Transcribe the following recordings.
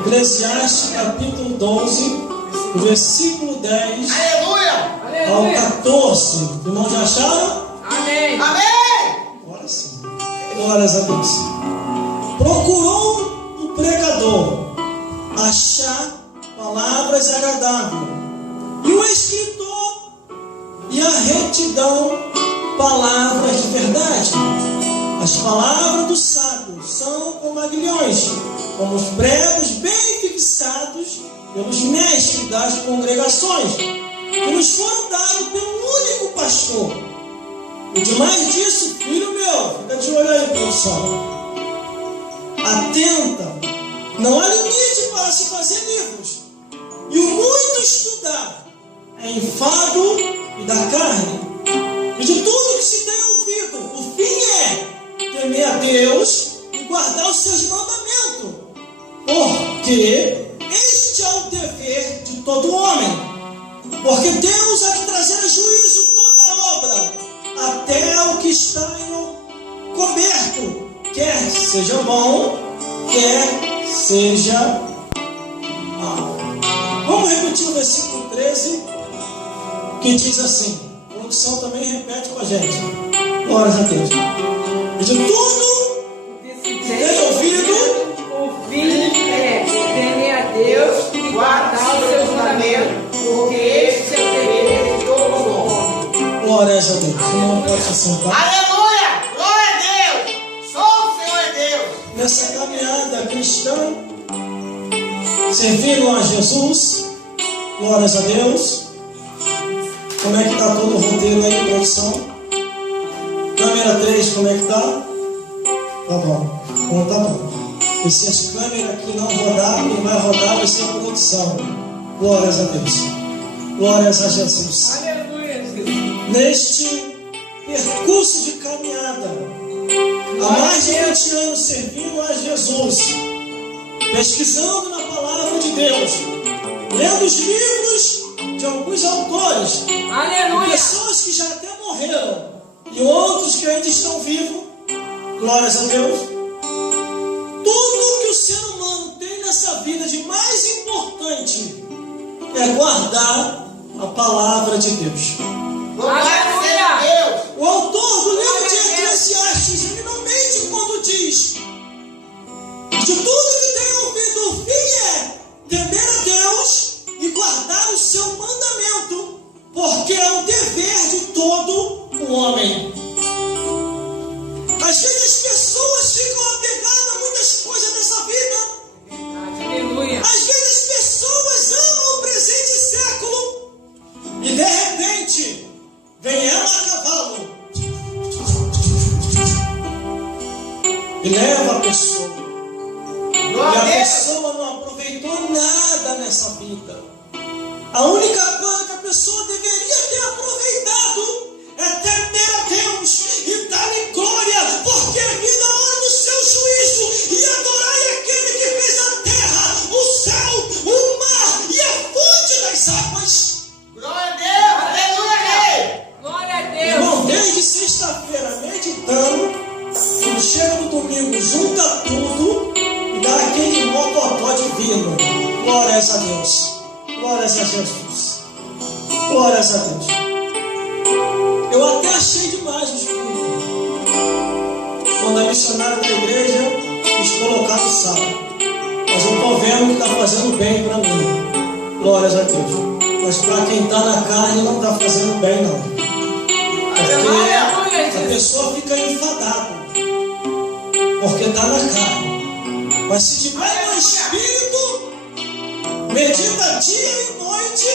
Eclesiastes capítulo 12, versículo 10 Aleluia! ao 14. Irmãos, já acharam? Amém! Amém! Agora sim. Glórias a Deus. Procurou um pregador achar palavras agradáveis, e o escritor e a retidão, palavras de verdade. As palavras do sábio são como aguilhões, como os pregos bem fixados pelos mestres das congregações, que nos foram dados pelo único pastor. E demais disso, filho meu, fica de olho aí, produção. Atenta, não há limite para se fazer livros, e o muito estudar é enfado e da carne. E de tudo que se tem ouvido, o fim é temer a Deus e guardar os seus mandamentos, porque este é o dever de todo homem. Porque Deus há de trazer a juízo toda obra, até o que está coberto, quer seja bom, quer seja mal. Vamos repetir o versículo 13, que diz assim. A produção também repete com a gente. Glórias a Deus. E de tudo que tem ouvido, O fim é temer a Deus e guardar os seus mandamentos, porque este é o dever de todo homem. glórias a Deus. Não pode se sentar. Aleluia! Glória a Deus! Só o Senhor é Deus! Nessa caminhada cristã, servindo a Jesus, glórias a Deus. Como é que está todo o roteiro aí, produção? Câmera 3, como é que está? Tá bom. Então tá bom. E se as câmeras aqui não rodar, quem vai rodar vai ser a produção. Glórias a Deus. Glórias a Jesus. Aleluia, Jesus! Neste percurso de caminhada, há mais de 20 anos servindo a Jesus, pesquisando na palavra de Deus, lendo os livros de alguns autores, Aleluia! pessoas que já até morreram e outros que ainda estão vivos, glórias a Deus. Tudo que o ser humano tem nessa vida de mais importante é guardar a palavra de Deus. Aleluia! O autor do livro de Eclesiastes, ele não mente quando diz: de tudo que tem ouvido, o fim é temer a Deus e guardar o seu mandamento, porque é o dever de todo o homem. Às vezes as pessoas ficam apegadas a muitas coisas dessa vida. Aleluia! Às vezes as pessoas amam o presente século e de repente vem ela a cavalo e leva a pessoa. E a pessoa não aproveitou nada nessa vida. A única coisa que a pessoa deveria ter aproveitado é temer a Deus e dar-lhe glória, porque a vida é a hora do seu juízo, e adorai aquele que fez a terra, o céu, o mar e a fonte das águas. Glória a Deus! Aleluia, Rei! Glória a Deus! Irmão, desde sexta-feira meditando, quando chega no domingo, junta tudo e dá aquele mocotó divino. Glórias a Deus. Glórias a Jesus. Glórias a Deus. Eu até achei demais os cultos, quando a missionária da igreja quis colocar no sábado. Mas eu estou vendo que está fazendo bem para mim. Glórias a Deus. Mas para quem está na carne não está fazendo bem, não. Porque a pessoa fica enfadada, porque está na carne. Mas se tiver no Espírito, medita dia e noite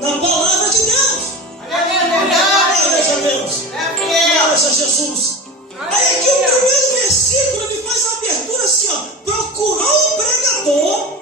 na palavra de Deus. Glórias a Deus. Glórias a Jesus. Aí aqui o primeiro versículo ele faz a abertura assim, ó. Procurou um pregador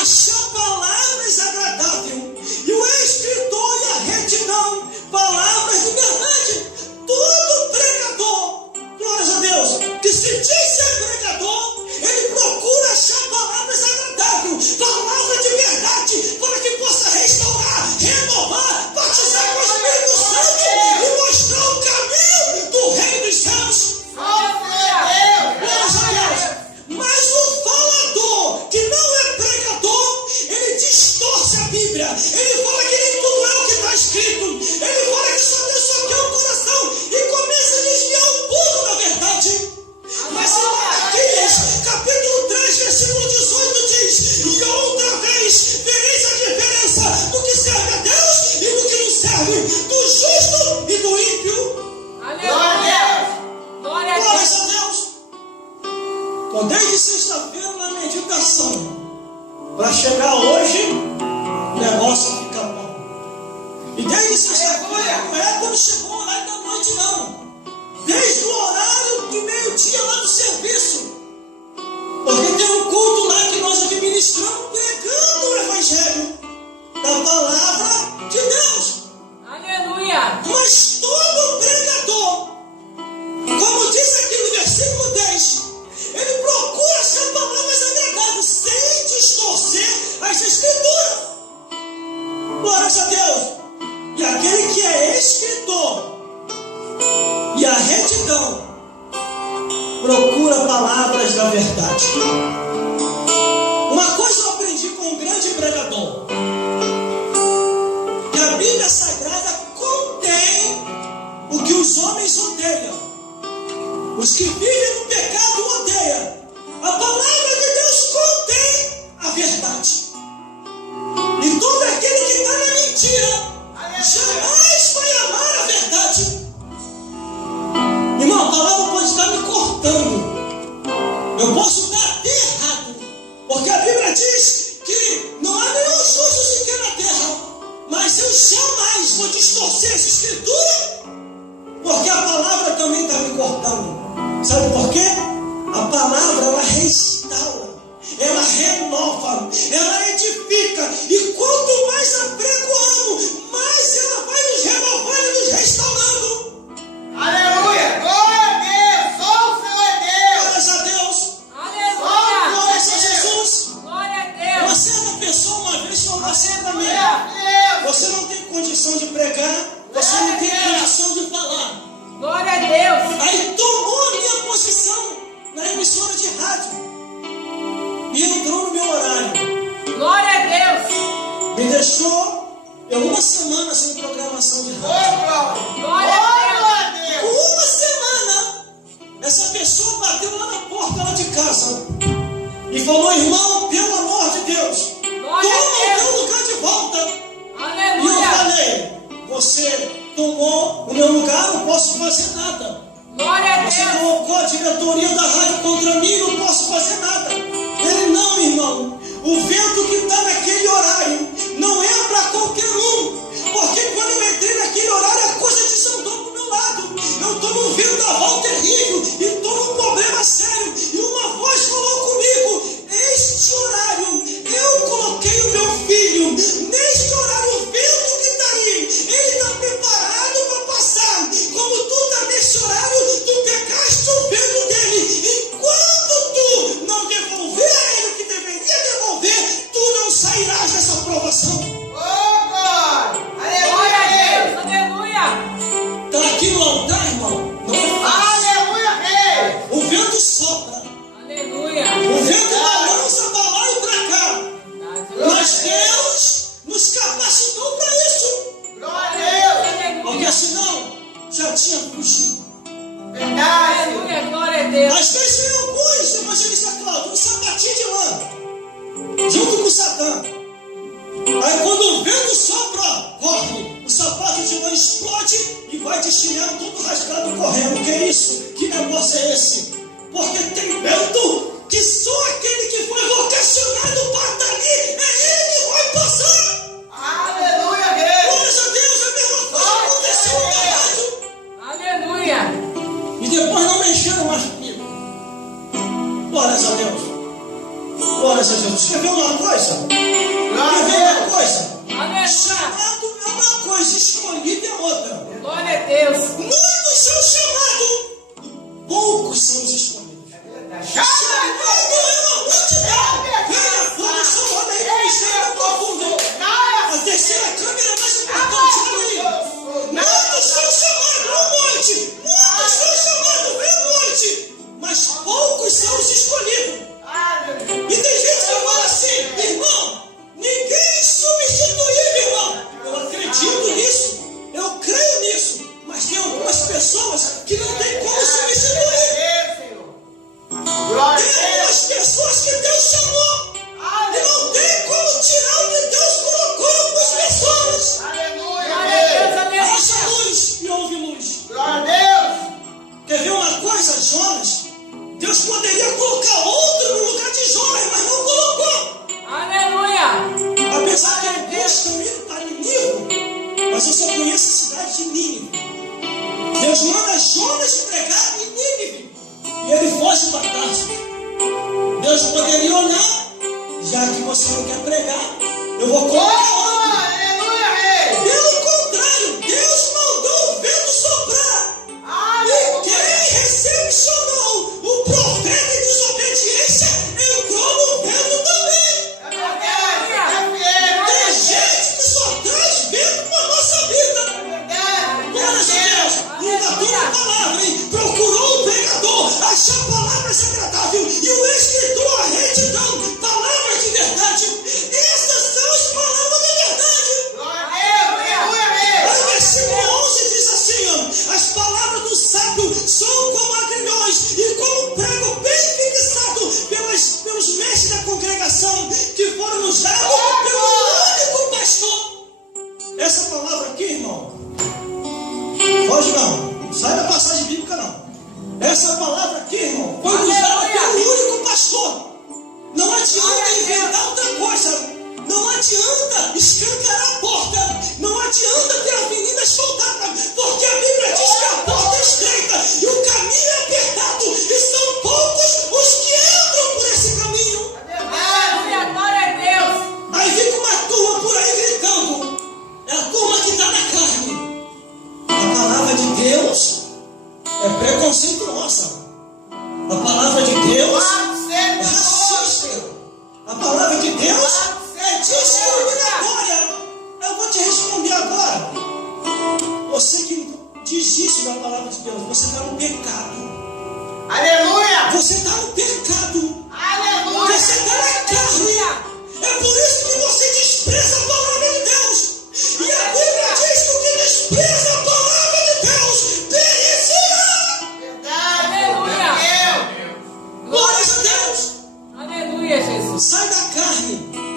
achar palavras agradáveis, e o escritor e a retidão, palavras de verdade. Todo pregador, glórias a Deus, que se diz ser pregador, ele procura achar palavras agradáveis, palavras de verdade, para que possa restaurar, renovar, batizar com o Espírito Santo e mostrar o caminho do reino dos céus. Glória a Deus! para chegar hoje, o negócio fica bom. E desde sexta-feira, não é quando chegou o horário da noite, não. Desde o horário do meio-dia lá do serviço. Porque tem um culto lá que nós administramos pregando o Evangelho da Palavra de Deus. Aleluia. Mas todo pregador, como diz aqui no versículo 10, ele procura ser palavras agradáveis, sem distorcer as Escrituras. Glórias a Deus. E aquele que é escritor e a retidão procura palavras da verdade. Uma coisa eu aprendi com um grande pregador, que a Bíblia Sagrada contém o que os homens odeiam. Os que vivem no pecado odeiam. A palavra de Deus contém a verdade. E todo aquele que está na mentira jamais vai amar a verdade. Irmão, a palavra pode estar me cortando. Eu posso estar até errado. Porque a Bíblia diz que não há nenhum justo sequer na terra. Mas eu jamais vou distorcer essa Escritura, porque a palavra também está me cortando. Sabe por quê? A palavra, ela restaura, ela renova, ela edifica. E quanto mais apregoamos, mais ela vai nos renovando e nos restaurando. Aleluia! Glória a Deus! Só o Senhor é Deus! Glórias a Deus! Aleluia. Glórias a Jesus! Glória a Uma Deus. certa pessoa uma vez falou assim para mim: Glória a Deus! você não tem condição de pregar, você não tem condição de falar. Glória a Deus. Aí tomou a minha posição na emissora de rádio e entrou no meu horário. Glória a Deus. Me deixou uma semana sem programação de Ô, rádio. glória! Glória a Glória a Com Deus! uma semana, essa pessoa bateu lá na porta lá de casa e falou: irmão, pelo amor de Deus, Glória a toma o Deus. meu lugar de volta. E eu Aleluia. falei: você tomou o meu lugar, não posso fazer nada. Glória a Você Deus. colocou a diretoria da rádio contra mim, não posso fazer nada. Ele: não, irmão, o vento que está naquele horário não é para qualquer um. Porque quando eu entrei naquele horário, a coisa desandou para o meu lado. Eu estou num vendaval terrível e estou num problema sério. E uma voz falou comigo: este horário, eu coloquei o meu filho. Neste horário, o vento que está aí, ele está preparado para passar. Como tu está neste horário, tu pegaste o vento dele. Enquanto tu não devolver a ele o que deveria devolver, tu não sairás dessa aprovação. Ô, glória! Glória a Aleluia! Deus. Aleluia. Está aqui no altar, irmão. Não é fácil. Aleluia, Rei! O vento sopra. Aleluia. O vento balança para lá e para cá. Mas Deus nos capacitou para isso. Glória a Porque Aleluia. senão já tinha fugido. Deus! Verdade! Aleluia. Glória a Deus. Às vezes vem alguns, evangelista Cláudio, um sapatinho de lã, junto com o Satã. Aí quando o vento sopra, corre, o sapato de lã explode e vai de chinelo todo rasgado correndo. Que é isso? Que negócio é esse? Porque tem vento que só aquele que foi vocacionado para estar ali, é ele que vai passar. Aleluia, Rei! Glórias a Deus, a mesma coisa aconteceu no meu rádio. Aleluia. E depois não mexeram mais comigo. Glórias a Deus. Glórias a Deus. Quer ver uma coisa? Glória Quer ver a uma Deus! coisa? Aleluia. Chamado é uma coisa, escolhido é outra. Glória a Deus. Muitos são chamados, poucos são os escolhidos. Chamado é uma multidão. Veja a produção, olha aí como está profundo. A terceira câmera é mais importante, olha aí. Muitos são chamados, um monte. Muitos são chamados, um monte. Mas poucos são os escolhidos. E tem gente que fala assim: irmão, ninguém é substituível, irmão. Eu acredito nisso, eu creio nisso. Mas tem algumas pessoas cidade de Nínive. Deus manda Jonas pregar em Nínive. E ele foge para Tarso. Deus poderia olhar, já que você não quer pregar, eu vou colocar. Aleluia, rei. Pelo contrário, Deus mandou o vento soprar. E quem recepcionou o profeta em desobediência entrou no vento também. É verdade, é fiel. Tem gente que só traz vento para a nossa vida. É verdade, Glória a Deus. Ainda a palavra, hein? Procurou o pregador, achar palavras agradáveis. E o escritor, a retidão, palavras de verdade. Essas são as palavras de verdade. glória a Deus, aleluia, rei. Aí o versículo 11 diz assim, ó, as palavras do sábio são como agrilhões e como um prego bem fixado pelos mestres da congregação que foram nos dados pelo único pastor. Essa palavra aqui, irmão, foge não sai da passagem bíblica não. Essa palavra aqui, irmão, foi nos dada pelo único pastor. Não adianta inventar outra coisa. Não adianta escancarar a porta. Não adianta ter a avenida asfaltada. Porque a Bíblia diz que a porta é estreita e o caminho é apertado. E são poucos os que entram por esse caminho. Aleluia, glória a Deus. Aí fica uma turma por aí gritando. É a turma que está na carne. A palavra de Deus é preconceito nossa. A palavra de Deus é racista. A palavra de Deus é discriminatória. Eu vou te responder agora. Você que diz isso na palavra de Deus, você está no pecado. Aleluia, Você está no pecado. aleluia. Você está na carne. É por isso que você despreza a palavra de Deus. E a Bíblia diz que o que despreza a palavra de Deus perecerá. Verdade, Aleluia. é fiel. Glória a Deus. Aleluia, Jesus. Sai da carne,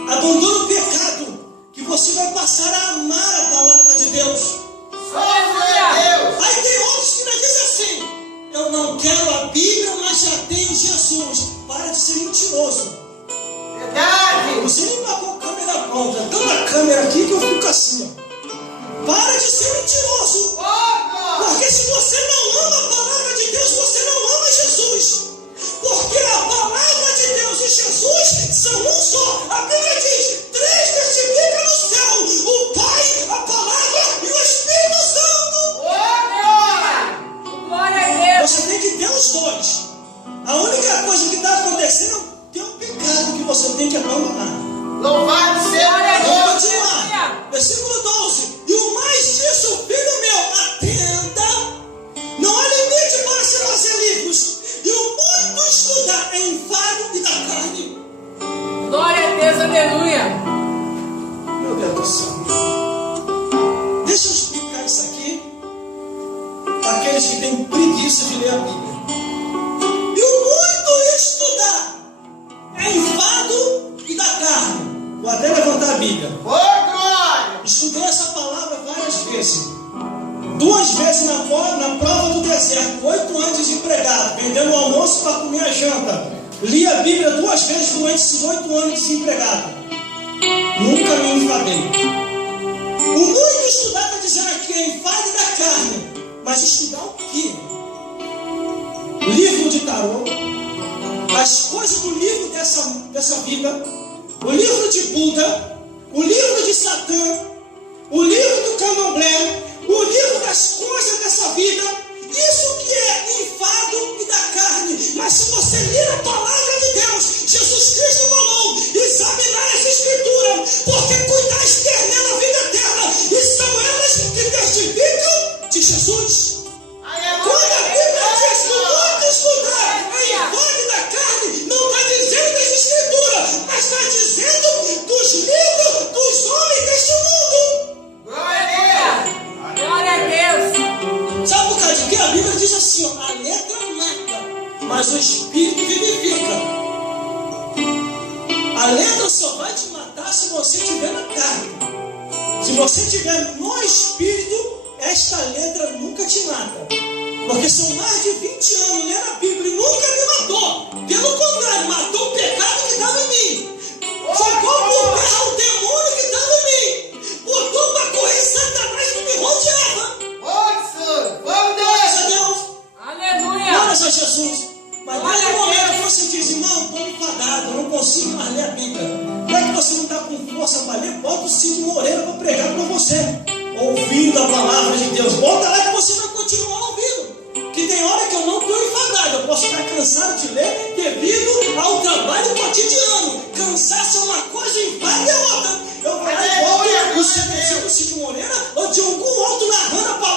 abandona o pecado, que você vai passar a amar a palavra de Deus. Glória a Deus. Aí tem outros que ainda dizem assim: eu não quero a Bíblia, mas já tenho Jesus. Para de ser mentiroso. Verdade. Você nem pagou a câmera pronta. É tanta câmera aqui que eu fico assim, ó. Para de ser mentiroso. Oh, Porque se você não ama a palavra de Deus, você não ama Jesus. Porque a palavra de Deus e Jesus são um só. A Bíblia diz: 3 testificam no céu: o Pai, a palavra e o Espírito Santo. Glória a Deus. Você tem que ter os dois. A única coisa que está acontecendo é um pecado que você tem que abandonar. louvado seja Glória a o Vamos Senhor. continuar. Versículo 12. E o mais disso, filho meu, atenda. Não há limite para se fazer livros. E o muito estudar é enfado e da carne. Glória a Deus, aleluia. Meu Deus do céu. Deixa eu explicar isso aqui para aqueles que têm preguiça de ler a Bíblia. E o muito estudar é enfado e da carne. Vou até levantar a Bíblia. Oh, glória. Estudei essa palavra várias vezes. 2 vezes na prova do deserto, 8 anos desempregado, vendendo o almoço para comer a janta. Li a Bíblia 2 vezes durante esses 8 anos desempregado. Nunca me enfadei. O muito estudar está dizendo aqui é enfado da carne. Mas estudar o quê? Livro de tarô, as coisas do livro dessa vida, o livro de Buda, o livro de Satã, o livro do Candomblé, o livro das coisas dessa vida. Isso que é enfado e da carne. Mas se você ler a palavra de Deus, Jesus Cristo falou: examinar essa escritura, porque cuidar externa a vida eterna, e são elas que testificam de Jesus. Quando a Bíblia diz que o muito estudar é enfado da carne, não está dizendo das escrituras, mas está dizendo dos livros dos homens deste mundo. Glória a Deus. Sabe por causa de quê? A Bíblia diz assim, ó, a letra mata, mas o Espírito vivifica. A letra só vai te matar se você estiver na carne. Se você estiver no Espírito, esta letra nunca te mata. Porque são mais de 20 anos lendo a Bíblia e nunca me matou. Pelo contrário, matou o pecado que estava em mim. Jogou por terra o demônio que estava em mim. Botou para correr Satanás que me rodeava. Cid Moreira para pregar para você, ouvindo a palavra de Deus. Bota lá que você vai continuar ouvindo. Que tem hora que eu não estou enfadado, eu posso estar cansado de ler devido ao trabalho cotidiano. Cansaço é uma coisa, enfado é outra. Eu vou lá e boto o CD do Cid Moreira ou de algum outro narrando a palavra